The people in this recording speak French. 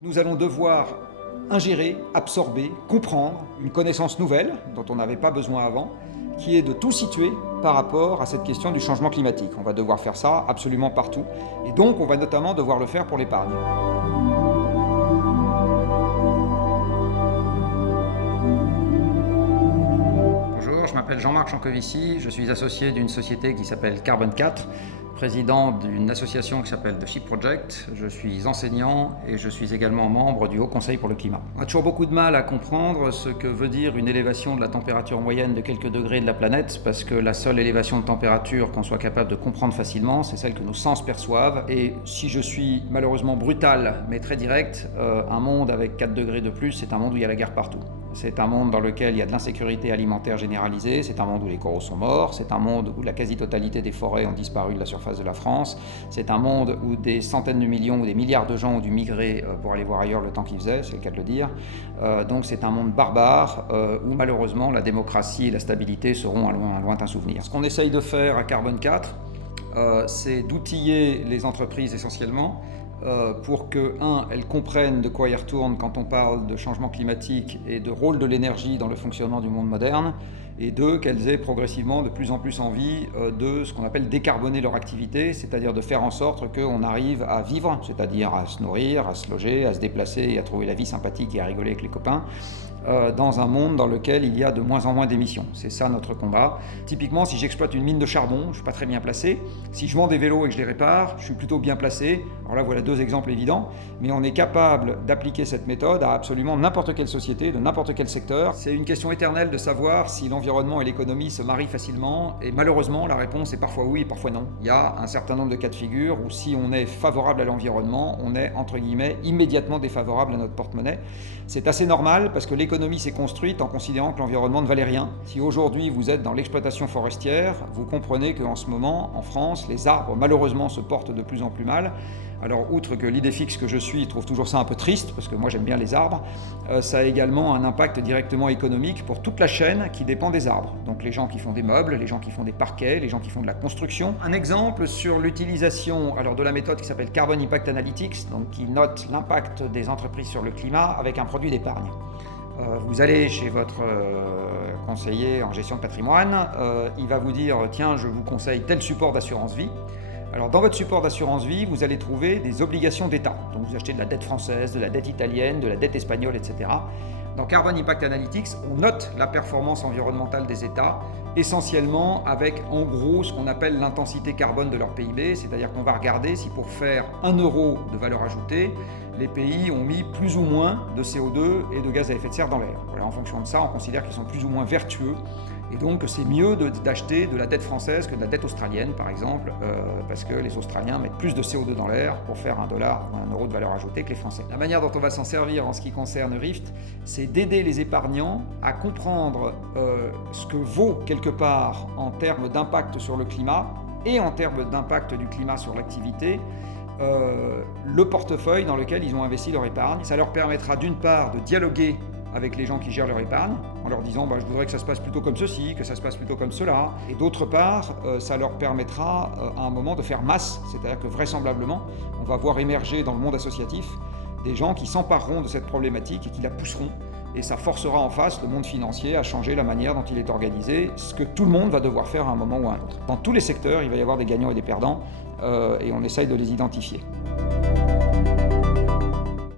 Nous allons devoir ingérer, absorber, comprendre une connaissance nouvelle dont on n'avait pas besoin avant, qui est de tout situer par rapport à cette question du changement climatique. On va devoir faire ça absolument partout, et donc on va notamment devoir le faire pour l'épargne. Bonjour, je m'appelle Jean-Marc Jancovici, je suis associé d'une société qui s'appelle Carbone 4, président d'une association qui s'appelle The Ship Project. Je suis enseignant et je suis également membre du Haut Conseil pour le climat. On a toujours beaucoup de mal à comprendre ce que veut dire une élévation de la température moyenne de quelques degrés de la planète, parce que la seule élévation de température qu'on soit capable de comprendre facilement, c'est celle que nos sens perçoivent. Et si je suis malheureusement brutal, mais très direct, un monde avec 4 degrés de plus, c'est un monde où il y a la guerre partout. C'est un monde dans lequel il y a de l'insécurité alimentaire généralisée, c'est un monde où les coraux sont morts, c'est un monde où la quasi-totalité des forêts ont disparu de la surface de la France, c'est un monde où des centaines de millions ou des milliards de gens ont dû migrer pour aller voir ailleurs le temps qu'il faisait, c'est le cas de le dire. Donc c'est un monde barbare où malheureusement la démocratie et la stabilité seront un lointain souvenir. Ce qu'on essaye de faire à Carbone 4, c'est d'outiller les entreprises essentiellement, pour que, elles comprennent de quoi il retourne quand on parle de changement climatique et de rôle de l'énergie dans le fonctionnement du monde moderne, et deux, qu'elles aient progressivement de plus en plus envie de ce qu'on appelle décarboner leur activité, c'est-à-dire de faire en sorte qu'on arrive à vivre, c'est-à-dire à se nourrir, à se loger, à se déplacer et à trouver la vie sympathique et à rigoler avec les copains, dans un monde dans lequel il y a de moins en moins d'émissions. C'est ça notre combat. Typiquement, si j'exploite une mine de charbon, je ne suis pas très bien placé. Si je vends des vélos et que je les répare, je suis plutôt bien placé. Alors là, voilà 2 exemples évidents. Mais on est capable d'appliquer cette méthode à absolument n'importe quelle société, de n'importe quel secteur. C'est une question éternelle de savoir si l'environnement et l'économie se marient facilement. Et malheureusement, la réponse est parfois oui et parfois non. Il y a un certain nombre de cas de figure où si on est favorable à l'environnement, on est, entre guillemets, immédiatement défavorable à notre porte-monnaie. C'est assez normal parce que l'économie s'est construite en considérant que l'environnement ne valait rien. Si aujourd'hui vous êtes dans l'exploitation forestière, vous comprenez qu'en ce moment, en France, les arbres malheureusement se portent de plus en plus mal. Alors, outre que l'idée fixe que je suis trouve toujours ça un peu triste, parce que moi j'aime bien les arbres, ça a également un impact directement économique pour toute la chaîne qui dépend des arbres. Donc les gens qui font des meubles, les gens qui font des parquets, les gens qui font de la construction. Un exemple sur l'utilisation de la méthode qui s'appelle Carbon Impact Analytics, donc qui note l'impact des entreprises sur le climat avec un produit d'épargne. Vous allez chez votre conseiller en gestion de patrimoine, il va vous dire « Tiens, je vous conseille tel support d'assurance vie ». Alors dans votre support d'assurance vie, vous allez trouver des obligations d'État. Donc vous achetez de la dette française, de la dette italienne, de la dette espagnole, etc. Dans Carbon Impact Analytics, on note la performance environnementale des États, essentiellement avec en gros ce qu'on appelle l'intensité carbone de leur PIB, c'est-à-dire qu'on va regarder si pour faire 1 euro de valeur ajoutée, les pays ont mis plus ou moins de CO2 et de gaz à effet de serre dans l'air. Voilà, en fonction de ça, on considère qu'ils sont plus ou moins vertueux. Et donc c'est mieux d'acheter de la dette française que de la dette australienne, par exemple, parce que les Australiens mettent plus de CO2 dans l'air pour faire 1 dollar ou 1 euro de valeur ajoutée que les Français. La manière dont on va s'en servir en ce qui concerne Rift, c'est d'aider les épargnants à comprendre ce que vaut quelque part en termes d'impact sur le climat et en termes d'impact du climat sur l'activité, le portefeuille dans lequel ils ont investi leur épargne. Ça leur permettra d'une part de dialoguer avec les gens qui gèrent leur épargne, en leur disant je voudrais que ça se passe plutôt comme ceci, que ça se passe plutôt comme cela. Et d'autre part, ça leur permettra à un moment de faire masse, c'est-à-dire que vraisemblablement, on va voir émerger dans le monde associatif des gens qui s'empareront de cette problématique et qui la pousseront. Et ça forcera en face le monde financier à changer la manière dont il est organisé, ce que tout le monde va devoir faire à un moment ou à un autre. Dans tous les secteurs, il va y avoir des gagnants et des perdants, et on essaye de les identifier.